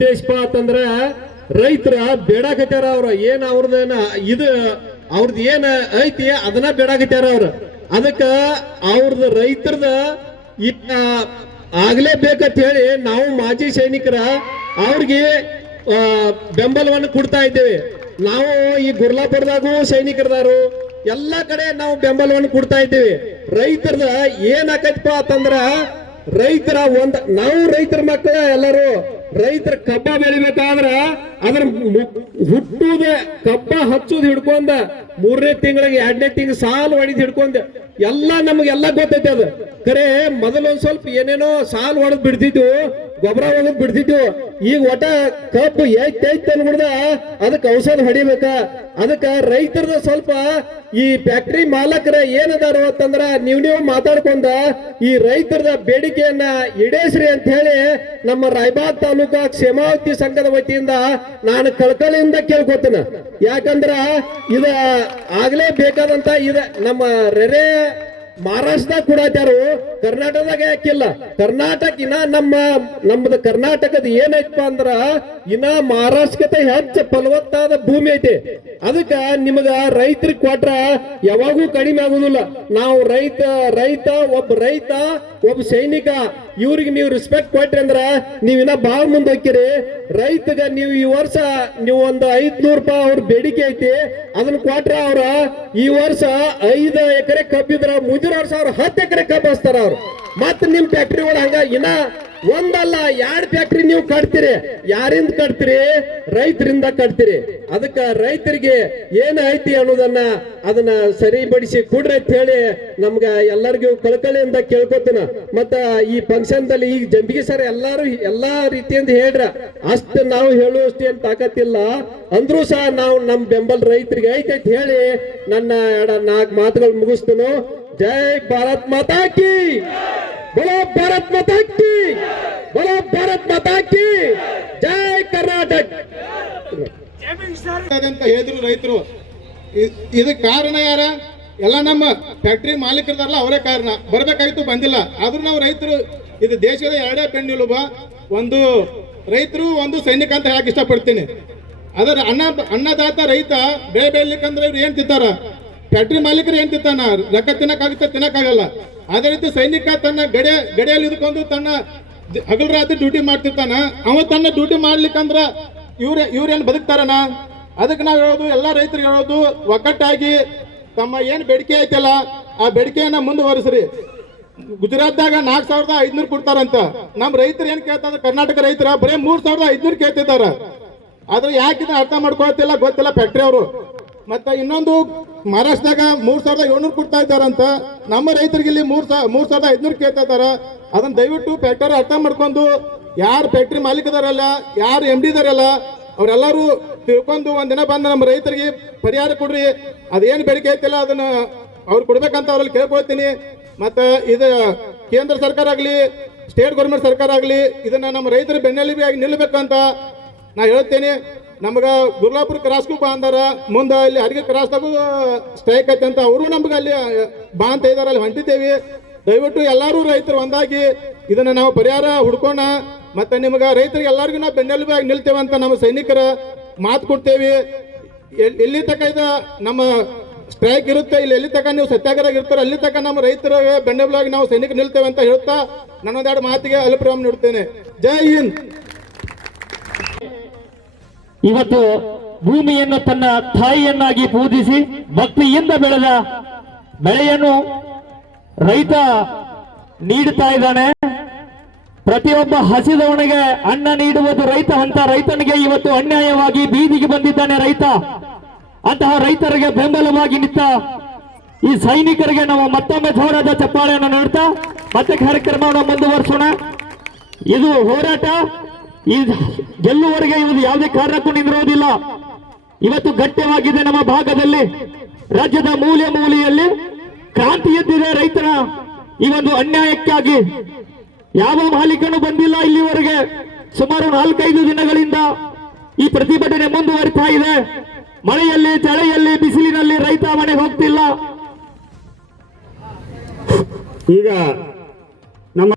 ಉದ್ದೇಶಪ್ಪ ಅಂತಂದ್ರ ರೈತರ ಬೇಡಾಕತ್ಯಾರ ಅವ್ರ. ಏನ್ ಅವ್ರದೇನ ಇದು, ಅವ್ರದ್ ಏನ್ ಐತಿ ಅದನ್ನ ಬೇಡಾಕತ್ಯಾರ ಅವ್ರ. ಅದಕ್ಕ ಅವ್ರದ ರೈತರದ ಆಗ್ಲೇಬೇಕಂತ ಹೇಳಿ ನಾವು ಮಾಜಿ ಸೈನಿಕರ ಅವ್ರಿಗೆ ಬೆಂಬಲವನ್ನು ಕೊಡ್ತಾ ಇದ್ದೇವೆ. ನಾವು ಈ ಗುರ್ಲಾಪುರದಾಗೂ ಸೈನಿಕರದಾರು, ಎಲ್ಲಾ ಕಡೆ ನಾವು ಬೆಂಬಲವನ್ನು ಕೊಡ್ತಾ ಇದ್ದೇವೆ. ರೈತರದ ಏನ್ ಆಕೈತಪ್ಪ ಅಂತಂದ್ರ ರೈತರ ಒಂದ್, ನಾವು ರೈತರ ಮಕ್ಕಳ ಎಲ್ಲರೂ ರೈತರ ಕಬ್ಬ ಬೆಳಿಬೇಕಾದ್ರ ಅದ್ರ ಹುಟ್ಟುದ ಕಬ್ಬ ಹಚ್ಚುದ್ ಹಿಡ್ಕೊಂಡ ಮೂರನೇ ತಿಂಗಳಿಗೆ ಎರಡನೇ ತಿಂಗಳ ಸಾಲು ಹೊಡಿದ್ ಹಿಡ್ಕೊಂಡ ಎಲ್ಲಾ ನಮಗೆಲ್ಲ ಗೊತ್ತೈತೆ ಅದು. ಕರೆ ಮೊದಲೊಂದ್ ಸ್ವಲ್ಪ ಏನೇನೋ ಸಾಲು ಹೊಡೆದ್ ಬಿಡ್ತಿದ್ವು. ಗೊಬ್ಬರ ಹೊಡೆದ್ ಬಿಡ್ತಿದ್ವು. ಈಗ ಒಟ ಕಬ್ಬು ಐತ್ ಅನ್ಬಿಡ್ದ? ಅದಕ್ಕೆ ಔಷಧ ಹೊಡಿಬೇಕ. ಅದಕ್ಕ ರೈತರದ ಸ್ವಲ್ಪ ಈ ಫ್ಯಾಕ್ಟ್ರಿ ಮಾಲಕರ ಏನದಾರ ಅಂತಂದ್ರ ನೀವ್ ನೀವು ಮಾತಾಡ್ಕೊಂಡ ಈ ರೈತರದ ಬೇಡಿಕೆಯನ್ನ ಈಡೇಸ್ರಿ ಅಂತ ಹೇಳಿ ನಮ್ಮ ರಾಯಬಾಗ್ ತಾಲೂಕಾ ಕ್ಷೇಮಾವತಿ ಸಂಘದ ವತಿಯಿಂದ ನಾನು ಕಳ್ಕಳಿಯಿಂದ ಕೇಳ್ಕೊತೇನೆ. ಯಾಕಂದ್ರ ಇದ ಆಗ್ಲೇ ಬೇಕಾದಂತ ಇದ ನಮ್ಮ ರೆರೆ ಮಹಾರಾಷ್ಟ್ರದಾಗ ಕೊಡಾತ್ಯಾರು ಕರ್ನಾಟಕದಾಗ ಯಾಕಿಲ್ಲ ಕರ್ನಾಟಕ ಇನ್ನ ನಮ್ಮ ನಮ್ಮದು ಕರ್ನಾಟಕದ ಏನೈತಪ್ಪ ಅಂದ್ರ ಇನ್ನ ಮಹಾರಾಷ್ಟ್ರಕ್ಕೆ ಹೆಚ್ಚು ಫಲವತ್ತಾದ ಭೂಮಿ ಐತಿ. ಅದಕ್ಕ ನಿಮಗ ರೈತರಿಗೆ ಕೊಟ್ರ ಯಾವಾಗೂ ಕಡಿಮೆ ಆಗುದಿಲ್ಲ. ನಾವು ರೈತ ರೈತ, ಒಬ್ಬ ರೈತ, ಒಬ್ಬ ಸೈನಿಕ ಇವ್ರಿಗೆ ನೀವು ರೆಸ್ಪೆಕ್ಟ್ ಕೊಟ್ರಿ ಅಂದ್ರ ನೀವ್ ಇನ್ನ ಬಾಳ್ ಮುಂದೆ ರೈತಗ ನೀವು ಈ ವರ್ಷ ನೀವು ಒಂದು ಐದ್ನೂರ್ ರೂಪಾಯಿ ಅವ್ರ ಬೇಡಿಕೆ ಐತಿ. ಅದನ್ನ ಕೊಟ್ರ ಅವ್ರ ಈ ವರ್ಷ ಐದು ಎಕರೆ ಕಬ್ಬಿದ್ರ ಮುಂದಿನ ವರ್ಷ ಅವ್ರ ಹತ್ತು ಎಕರೆ ಕಬ್ಬು ಅವ್ರು. ಮತ್ತ ನಿಮ್ ಫ್ಯಾಕ್ಟ್ರಿ ಒಳಗ ಹಂಗ ಇನ್ನ ಒಂದಲ್ಲ ಎರಡ್ ಫ್ಯಾಕ್ಟ್ರಿ ನೀವು ಕಟ್ತೀರಿ? ಯಾರಿಂದ ಕಟ್ತೀರಿ? ರೈತರಿಂದ ಕಟ್ತೀರಿ. ಅದಕ್ಕ ರೈತರಿಗೆ ಏನ್ ಐತಿ ಅನ್ನೋದನ್ನ ಅದನ್ನ ಸರಿಪಡಿಸಿ ಕೊಡ್ರಿ ಅಂತ ಹೇಳಿ ನಮ್ಗ ಎಲ್ಲರಿಗೂ ಅಂತ ಕೇಳ್ಕೊತೀನ. ಮತ್ತ ಈ ಫಂಕ್ಷನ್ ದಲ್ಲಿ ಈಗ ಜಂಬಿಗೆ ಸರ್ ಎಲ್ಲಾರು ಎಲ್ಲಾ ರೀತಿಯಿಂದ ಹೇಳ್ರ, ಅಷ್ಟ ನಾವು ಹೇಳುವಷ್ಟು ಏನ್ ತಾಕತ್ತಿಲ್ಲ. ಅಂದ್ರೂ ಸಹ ನಾವು ನಮ್ ಬೆಂಬಲ ರೈತರಿಗೆ ಐತೆ ಅಂತ ಹೇಳಿ ನನ್ನ ನಾಲ್ಕು ಮಾತುಗಳು ಮುಗಿಸ್ತೇನೋ. ಜೈ ಭಾರತ್ ಮಾತಾ ಕಿ! बोलो भारत माता की बोलो भारत माता की जय कर्नाटक ಅಂತ ಹೇಳಿದ್ರು ರೈತರು ಇ- ಇದಕ್ಕೆ ಕಾರಣ ಯಾರ ಎಲ್ಲ ನಮ್ಮ ಫ್ಯಾಕ್ಟ್ರಿ ಮಾಲೀಕರದಾರಲ್ಲ ಅವರೇ ಕಾರಣ ಬರ್ಬೇಕಾಗಿತ್ತು ಬಂದಿಲ್ಲ ಆದ್ರೂ ನಾವು ರೈತರು ಇದು ದೇಶದ ಎರಡೇ ಬೆನ್ನೆಲುಬ ಒಂದು ರೈತರು ಒಂದು ಸೈನಿಕ ಅಂತ ಹೇಳಕ್ ಇಷ್ಟಪಡ್ತೀನಿ ಅದರ ಅನ್ನ ಅನ್ನದಾತ ರೈತ ಬೆಳೆ ಬೆಳಿಲಿಕ್ಕಂದ್ರೆ ಇವ್ರು ಏನ್ ತಿಂತಾರ ಫ್ಯಾಕ್ಟ್ರಿ ಮಾಲೀಕರು ಏನ್ ತಿಂತಾನ? ರೊಕ್ಕ ತಿನ್ನಕ್ಕಾಗುತ್ತೆ ತಿನ್ನಕ್ಕಾಗಲ್ಲ ಅದೇ ರೀತಿ ಸೈನಿಕ ತನ್ನ ಗಡೆ, ಗಡಿಯಲ್ಲಿ ಇದ್ಕೊಂಡು ತನ್ನ ಹಗಲ್ ರಾತ್ರಿ ಡ್ಯೂಟಿ ಮಾಡ್ತಿರ್ತಾನ. ಅವ ತನ್ನ ಡ್ಯೂಟಿ ಮಾಡ್ಲಿಕ್ಕಂದ್ರ ಇವ್ರ, ಇವ್ರೇನ್ ಬದುಕ್ತಾರನ? ಅದಕ್ಕೆ ನಾವು ಹೇಳೋದು, ಎಲ್ಲ ರೈತರಿಗೆ ಹೇಳೋದು ಒಕ್ಕಟ್ಟಾಗಿ ತಮ್ಮ ಏನು ಬೇಡಿಕೆ ಐತಲ್ಲ, ಆ ಬೇಡಿಕೆಯನ್ನ ಮುಂದುವರಿಸ್ರಿ. ಗುಜರಾತ್ದಾಗ ನಾಲ್ಕು ಸಾವಿರದ ಐದ್ನೂರು ಕೊಡ್ತಾರಂತ. ನಮ್ಮ ರೈತರು ಏನು ಕೇಳ್ತಾರ? ಕರ್ನಾಟಕ ರೈತರ ಬರೀ ಮೂರು ಸಾವಿರದ ಐದ್ನೂರು ಕೇಳ್ತಿದಾರ. ಆದ್ರೆ ಯಾಕಿದ್ರೆ ಅರ್ಥ ಮಾಡ್ಕೊಳ್ತಿಲ್ಲ ಗೊತ್ತಿಲ್ಲ ಫ್ಯಾಕ್ಟ್ರಿ ಅವರು. ಮತ್ತೆ ಇನ್ನೊಂದು, ಮಹಾರಾಷ್ಟ್ರದಾಗ ಮೂರ್ ಸಾವಿರದ ಏಳ್ನೂರು ಕೊಡ್ತಾ ಇದ್ದಾರಂತ. ನಮ್ಮ ರೈತರಿಗೆ ಇಲ್ಲಿ ಮೂರ್ ಸಾವಿರ ಮೂರ್ ಸಾವಿರದ ಐದ್ನೂರು ಕೇಳ್ತಾ ಇದಾರ ಅದನ್ನ ದಯವಿಟ್ಟು ಫ್ಯಾಕ್ಟರಿ ಅರ್ಥ ಮಾಡ್ಕೊಂಡು, ಯಾರು ಫ್ಯಾಕ್ಟ್ರಿ ಮಾಲೀಕದಾರಲ್ಲ ಯಾರು ಎಂ ಡಿ ಇದಾರಲ್ಲ, ಅವರೆಲ್ಲರೂ ತಿಳ್ಕೊಂಡು ಒಂದಿನ ಬಂದು ನಮ್ಮ ರೈತರಿಗೆ ಪರಿಹಾರ ಕೊಡ್ರಿ. ಅದೇನು ಬೇಡಿಕೆ ಐತಿಲ್ಲ, ಅದನ್ನ ಅವ್ರು ಕೊಡ್ಬೇಕಂತ ಅವ್ರಲ್ಲಿ ಕೇಳ್ಕೊಳ್ತೀನಿ. ಮತ್ತು ಇದು ಕೇಂದ್ರ ಸರ್ಕಾರ ಆಗಲಿ ಸ್ಟೇಟ್ ಗೌರ್ಮೆಂಟ್ ಸರ್ಕಾರ ಆಗಲಿ, ಇದನ್ನ ನಮ್ಮ ರೈತರ ಬೆನ್ನೆಲುಬೆಯಾಗಿ ನಿಲ್ಲಬೇಕು ಅಂತ ನಾ ಹೇಳ್ತೇನೆ. ನಮ್ಗ ಗುರ್ಲಾಪುರ ಕ್ರಾಸ್ಗೂ ಬಾ ಅಂದಾರ. ಮುಂದ ಇಲ್ಲಿ ಅಡಿಗೆ ಕ್ರಾಸ್ದಾಗೂ ಸ್ಟ್ರೈಕ್ ಐತೆ ಅಂತ ಅವರು ನಮ್ಗೆ ಅಲ್ಲಿ ಬಾ ಅಂತ ಇದಾರ. ಅಲ್ಲಿ ಹೊಂಟಿದ್ದೇವೆ. ದಯವಿಟ್ಟು ಎಲ್ಲರೂ ರೈತರು ಒಂದಾಗಿ ಇದನ್ನ ನಾವು ಪರಿಹಾರ ಹುಡ್ಕೋಣ. ಮತ್ತೆ ನಿಮ್ಗೆ ರೈತರಿಗೆ ಎಲ್ಲರಿಗೂ ನಾವು ಬೆನ್ನೆಲುಬಾಗಿ ನಿಲ್ತೇವೆ ಅಂತ ನಮ್ಮ ಸೈನಿಕರ ಮಾತು ಕೊಡ್ತೇವೆ. ಎಲ್- ಎಲ್ಲಿ ತಕ ಇದ ನಮ್ಮ ಸ್ಟ್ರೈಕ್ ಇರುತ್ತೆ, ಇಲ್ಲಿ ಎಲ್ಲಿ ತಕ ನೀವು ಸತ್ಯಾಗ್ರಹ ಇರ್ತಾರೆ ಅಲ್ಲಿ ತಕ ನಮ್ಮ ರೈತರ ಬೆನ್ನೆಲುಬಾಗಿ ನಾವು ಸೈನಿಕ ನಿಲ್ತೇವೆ ಅಂತ ಹೇಳ್ತಾ ನನ್ನೊಂದೆರಡು ಮಾತಿಗೆ ಅಲ್ಪರಾಮ್ ನೀಡುತ್ತೇನೆ. ಜೈ ಹಿಂದ್! ಇವತ್ತು ಭೂಮಿಯನ್ನು ತನ್ನ ತಾಯಿಯನ್ನಾಗಿ ಪೂಜಿಸಿ ಭಕ್ತಿಯಿಂದ ಬೆಳೆದ ಬೆಳೆಯನ್ನು ರೈತ ನೀಡುತ್ತಾ ಇದ್ದಾನೆ. ಪ್ರತಿಯೊಬ್ಬ ಹಸಿದವನಿಗೆ ಅನ್ನ ನೀಡುವುದು ರೈತ ಅಂತ ರೈತನಿಗೆ ಇವತ್ತು ಅನ್ಯಾಯವಾಗಿ ಬೀದಿಗೆ ಬಂದಿದ್ದಾನೆ ರೈತ. ಅಂತಹ ರೈತರಿಗೆ ಬೆಂಬಲವಾಗಿ ನಿಂತ ಈ ಸೈನಿಕರಿಗೆ ನಾವು ಮತ್ತೊಮ್ಮೆ ಜೋರಾದ ಚಪ್ಪಾಳೆಯನ್ನು ನೀಡುತ್ತಾ ಮತ್ತೆ ಕಾರ್ಯಕ್ರಮವನ್ನು ಮುಂದುವರಿಸೋಣ. ಇದು ಹೋರಾಟ. ಈ ಗೆಲ್ಲುವವರೆಗೆ ಇದು ಯಾವುದೇ ಕಾರಣಕ್ಕೂ ನಿಂದಿರೋದಿಲ್ಲ ಇವತ್ತು ಗಟ್ಟ್ಯವಾಗಿದೆ ನಮ್ಮ ಭಾಗದಲ್ಲಿ. ರಾಜ್ಯದ ಮೂಲೆ ಮೂಲೆಯಲ್ಲಿ ಕ್ರಾಂತಿ ಎದ್ದಿದೆ ರೈತರ ಈ ಒಂದು ಅನ್ಯಾಯಕ್ಕಾಗಿ. ಯಾವ ಮಾಲೀಕನು ಬಂದಿಲ್ಲ ಇಲ್ಲಿವರೆಗೆ. ಸುಮಾರು ನಾಲ್ಕೈದು ದಿನಗಳಿಂದ ಈ ಪ್ರತಿಭಟನೆ ಮುಂದುವರಿತಾ ಇದೆ. ಮಳೆಯಲ್ಲಿ, ಚಳಿಯಲ್ಲಿ, ಬಿಸಿಲಿನಲ್ಲಿ ರೈತ ಮನೆಗೆ ಹೋಗ್ತಿಲ್ಲ. ಈಗ ನಮ್ಮ